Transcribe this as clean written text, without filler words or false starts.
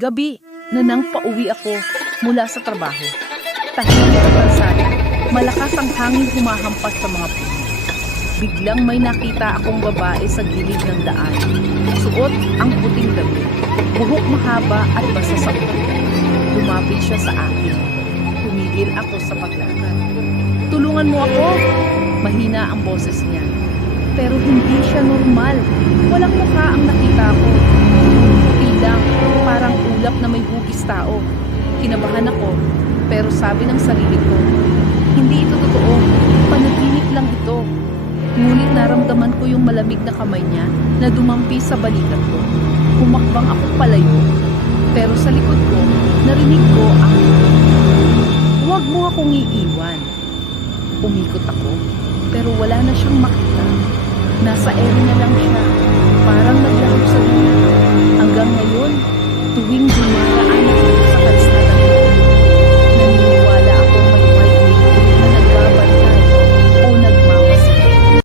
Gabi na nang pauwi ako mula sa trabaho. Tahimik ang kalsada, malakas ang hangin humahampas sa mga puno. Biglang may nakita akong babae sa gilid ng daan. Suot ang puting damit, buhok mahaba at basa sa ulo. Lumapit siya sa akin. Tumigil ako sa paglakad. "Tulungan mo ako!" Mahina ang boses niya. Pero hindi siya normal. Walang mukha ang nakita ko. Puti lang, parang ulap na may hugis tao. Kinabahan ako, pero sabi ng sarili ko, hindi ito totoo. Panaginip lang ito. Ngunit naramdaman ko yung malamig na kamay niya na dumampi sa balikat ko. Humakbang ako palayo, pero sa likod ko, narinig ko ang, "Huwag mo akong iiwan." Umikot ako, pero wala na siyang makita. Nasa ere na lang siya, parang naglaro sa dulo. Hanggang ngayon, tuwing